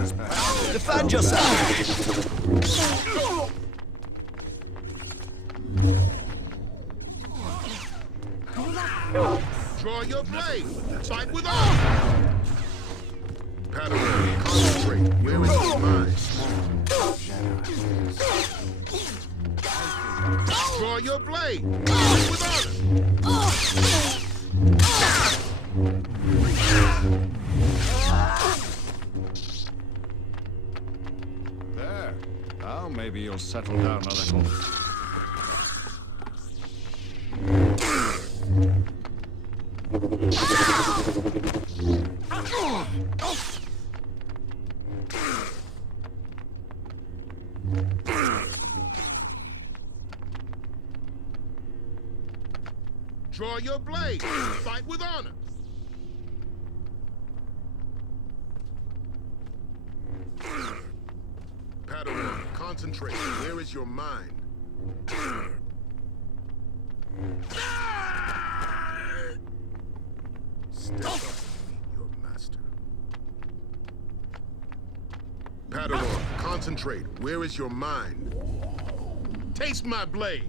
master's path. Defend yourself! Draw your blade. Fight with honor. Padawan, concentrate. Where is your mind? Draw your blade. Fight with honor. There. Now maybe you'll settle down a little. Draw your blade. Fight with honor. Padawan, concentrate. Where is your mind? Step up and meet your master. Padawan, concentrate. Where is your mind? Taste my blade.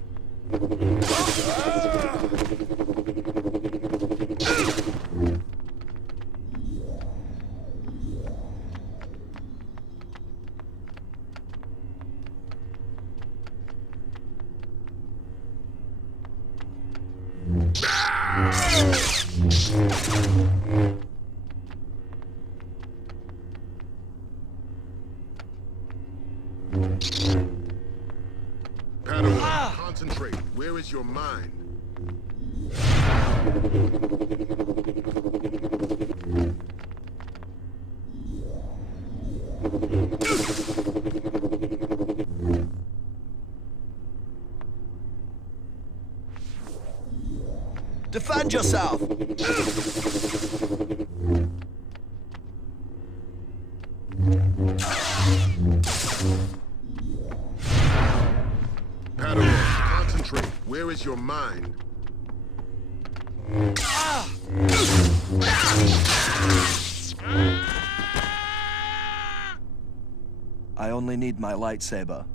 Padawan, concentrate. Where is your mind? Defend yourself! Padawan, concentrate. Where is your mind? I only need my lightsaber.